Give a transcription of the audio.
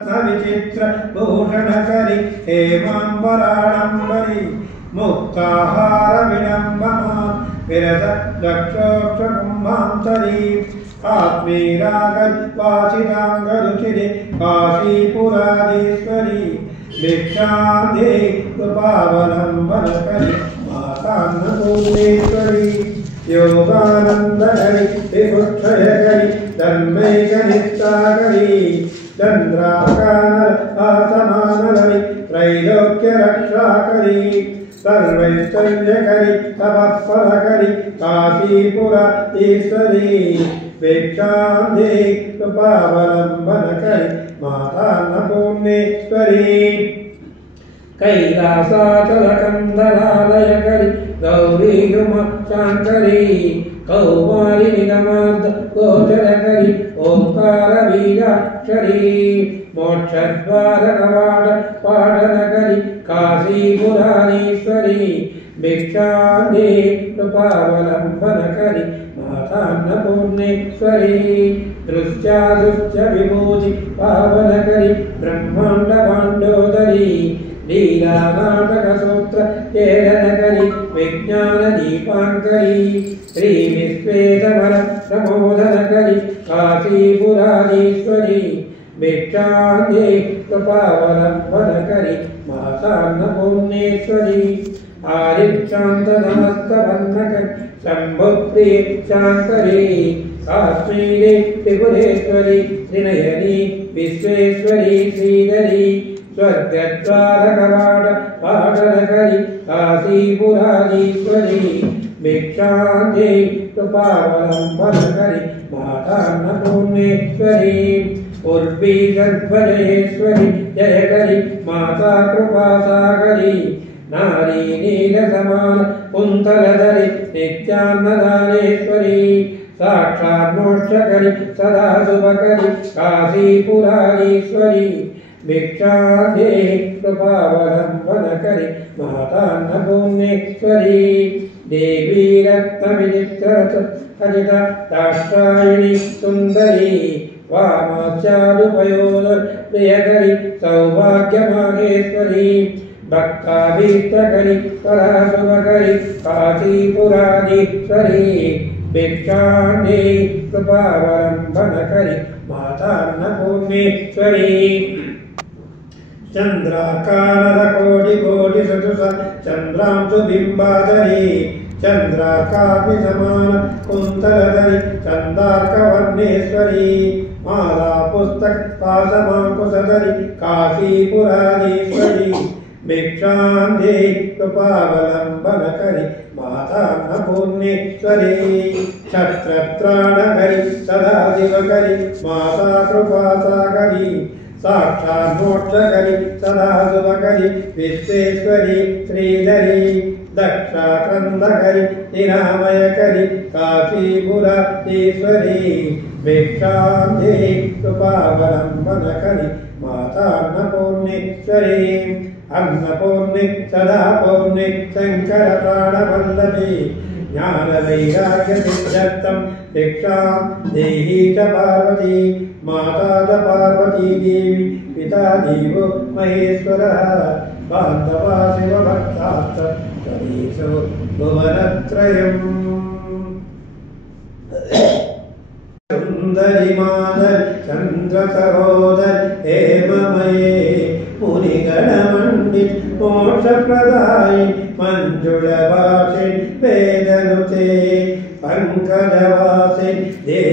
विचित्र भूषणकरी हेमांबराडंबरी मुक्ताहार विडंबमा विरस दक्षोक्षकुंभांतरी आत्मीरागवासितांगरुचिरे काशीपुराधीश्वरी भिक्षां देहि कृपावलंबनकरी मातान्नपूर्णेश्वरी योगानंदकरी विभुक्षयकरी धर्मैकनिष्ठाकरी चंद्राकानल त्रैलोक्य रक्षाकरी सर्वैश्वर्यकरी तपःफलकरी काशीपुराधीश्वरी भिक्षां देहि कृपावलंबनकरी मातान्नपूर्णेश्वरी कैलासाचलकन्दरालयकरी गौरीयुमशाङ्करी कौमारिनिगमान्त गोचरकरी ओंकारबीजाक्षरी मोक्षद्वारकवाट पाटनकरी काशीपुराधीश्वरी भिक्षां देहि कृपावलंबनकरी मातान्नपूर्णेश्वरी दृश्यादृश्य विभूति पावनकरी ब्रह्मांड भाण्डोदरी लीला नाटक सूत्र चेदनकरी विज्ञान दीपांकरी श्री विश्वेशवर प्रमोदनकरी काशीपुराधीश्वरी भिक्षां देहि कृपावलंबनकरी मातान्नपूर्णेश्वरी आदिक्षान्तनमस्तबन्धकरी शम्भुप्रियशाङ्करी काश्मीरे त्रिपुरेश्वरी त्रिनयनी विश्वेश्वरी श्रीधरी स्वर्गद्वारकवाट पाटनकरी काशीपुराधीश्वरी भिक्षां देहि कृपावलंबनकरी मातान्नपूर्णेश्वरी उर्वी सर्वजयेश्वरी जयकरी माता कृपासागरी नारी नीलसमान कुंतलधरी नित्यान्नदानेश्वरी साक्षात् मोक्षकरी सदा शुभकरी काशीपुराधीश्वरी भिक्षां देहि कृपावलंबनकरी मातान्नपूर्णेश्वरी देवी रत्नविचित्रसज्जिता दाक्षायिणी सुंदरी वामाचारुपयोध प्रियकरी सौभाग्यमाहेश्वरी भक्ताभीष्टकरी पराशुभकरी काशीपुराधीश्वरी भिक्षां देहि कृपावलंबनकरी मातान्नपूर्णेश्वरी चंद्राकानलकोटिकोटि सतुष चंद्रांशु बिंबाधरी चंद्राकापि समान कुंतलधरी चंदार्कवर्णेश्वरी माला पुस्तक पाशमांकुशधरी काशीपुराधीश्वरी भिक्षां देहि कृपावलंबनकरी मातान्नपूर्णेश्वरी क्षत्रत्राणकरी सदाशिवकरी माता कृपासागरी साक्षात् मोक्षकरी सदा शुभकरी विश्वेश्वरी श्रीधरी दक्षाकंदकरी निरामयकरी काशीपुराधीश्वरी भिक्षां देहि कृपावलंबनकरी मातान्नपूर्णेश्वरी अन्नपूर्णे सदा पूर्णे शंकर प्राणवल्लभी ज्ञानवैराग्य सिद्ध्यर्थं भिक्षां देहि च पार्वती माता च पार्वती देवी पिता देवो महेश्वरः बान्धवा शिवभक्ताश्च तदेषु भुवनत्रयम् सुंदरी मादर चंद्रसहोदर हेममये मुनिगणमंडित मोक्षप्रदायि मंजुलभाषिण वेदनुते पंकजवा